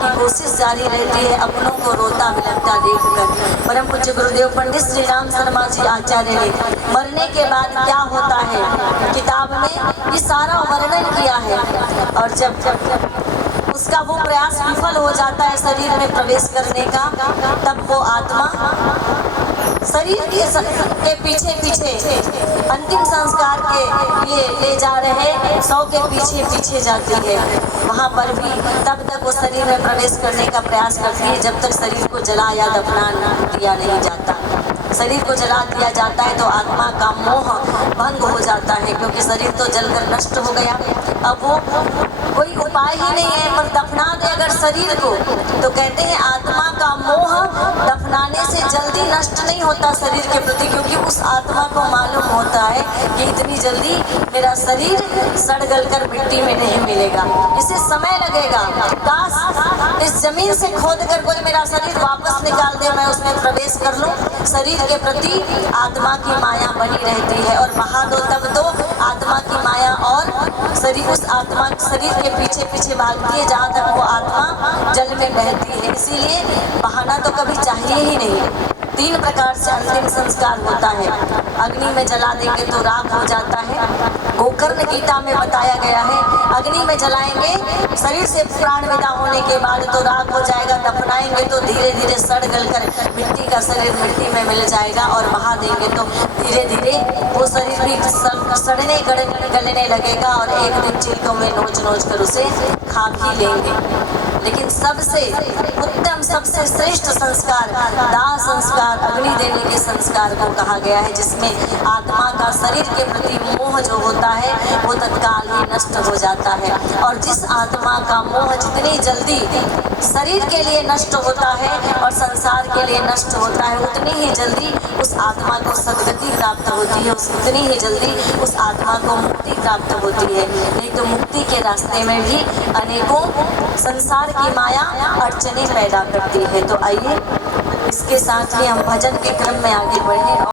की कोशिश जारी रहती है अपनों को रोता बिलखता देखकर। परम पूज्य गुरुदेव पंडित श्री राम शर्मा जी आचार्य ने मरने के बाद क्या होता है किताब में ये सारा वर्णन किया है। और जब उसका वो प्रयास विफल हो जाता है शरीर में प्रवेश करने का, तब वो आत्मा शरीर के पीछे पीछे अंतिम संस्कार के लिए ले जा रहे 100 के पीछे पीछे जाती है। वहाँ पर भी तब तक वो शरीर में प्रवेश करने का प्रयास करती है जब तक शरीर को जला या दफना दिया नहीं जाता। शरीर को जला दिया जाता है तो आत्मा का मोह भंग हो जाता है, क्योंकि शरीर तो जलकर नष्ट हो गया। अब वो कोई उपाय ही नहीं है, पर दफना दे अगर शरीर को तो कहते हैं आत्मा का मोह दफनाने से जल्दी नष्ट नहीं होता शरीर के प्रति, क्योंकि उस आत्मा को मालूम होता है कि इतनी जल्दी मेरा शरीर सड़ गल कर मिट्टी में नहीं मिलेगा, इसे समय लगेगा। काश इस जमीन से खोद कर कोई मेरा शरीर वापस निकाल दे, मैं उसमें प्रवेश कर लूं। शरीर के प्रति आत्मा की माया बनी रहती है, और बहा दो तब तो आत्मा की माया और शरीर उस आत्मा शरीर के पीछे पीछे भागती है जहाँ तक वो आत्मा जल में बहती है। इसीलिए बहाना तो कभी चाहिए ही नहीं। 3 प्रकार से अंतिम संस्कार होता है। अग्नि में जला देंगे तो राख हो जाता है। गोकर्ण गीता में बताया गया है अग्नि में जलाएंगे शरीर से प्राण विदा होने के बाद तो राख हो जाएगा, दफनाएंगे तो धीरे धीरे सड़ गलकर मिट्टी का शरीर मिट्टी में मिल जाएगा, और बहा देंगे तो धीरे धीरे वो शरीर भी सड़ने गलने लगेगा, और एक दिन चिल्कों में नोच नोच कर उसे खा भी लेंगे। लेकिन सबसे उत्तम सबसे श्रेष्ठ संस्कार दाह संस्कार, अग्नि देने के संस्कार को कहा गया है, जिसमें आत्मा का शरीर के प्रति मोह जो होता है वो तत्काल ही नष्ट हो जाता है। और जिस आत्मा का मोह जितनी जल्दी शरीर के लिए नष्ट होता है और संसार के लिए नष्ट होता है, उतनी ही जल्दी उस आत्मा को सद्गति प्राप्त होती है, उतनी ही जल्दी उस आत्मा को मुक्ति प्राप्त होती है। नहीं तो मुक्ति के रास्ते में भी अनेकों संसार की माया अड़चने पैदा करती है। तो आइए इसके साथ ही हम भजन के क्रम में आगे बढ़ें।